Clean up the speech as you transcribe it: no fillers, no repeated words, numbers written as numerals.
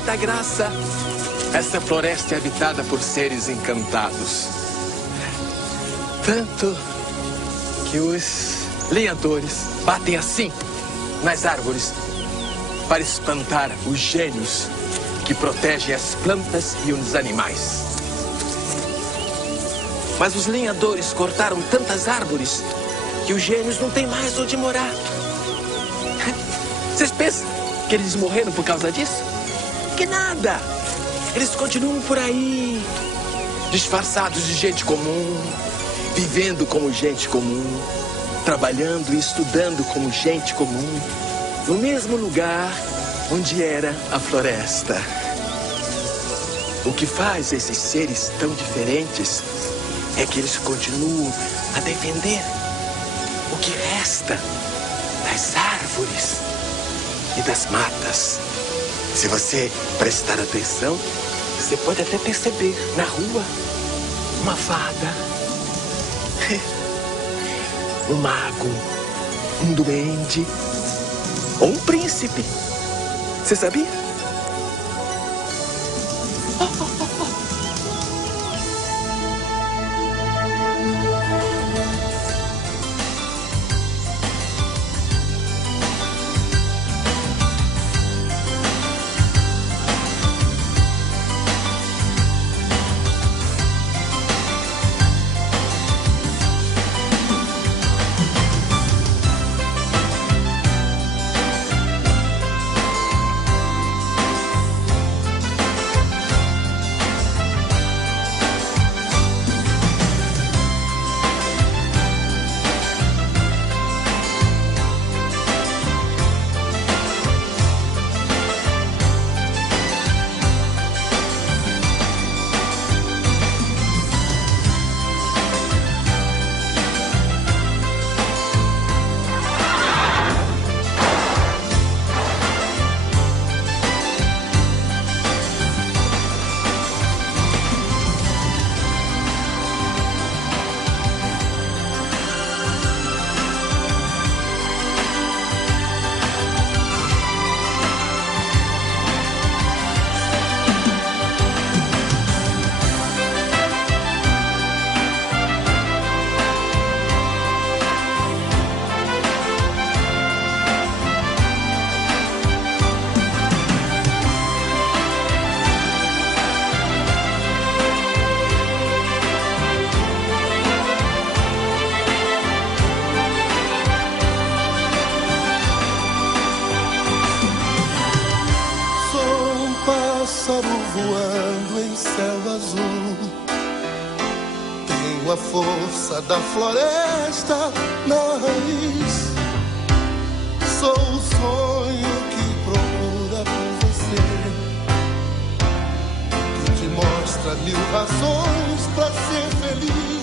cheia da graça. Essa floresta é habitada por seres encantados. Tanto que os lenhadores batem assim nas árvores para espantar os gênios que protegem as plantas e os animais. Mas os lenhadores cortaram tantas árvores que os gênios não têm mais onde morar. Vocês pensam que eles morreram por causa disso? Que nada! Eles continuam por aí, disfarçados de gente comum, vivendo como gente comum, trabalhando e estudando como gente comum, no mesmo lugar onde era a floresta. O que faz esses seres tão diferentes é que eles continuam a defender o que resta das árvores e das matas. Se você prestar atenção, você pode até perceber na rua uma fada, um mago, um duende ou um príncipe. Você sabia? Voando em céu azul, tenho a força da floresta na raiz. Sou o sonho que procura por você, que te mostra mil razões pra ser feliz.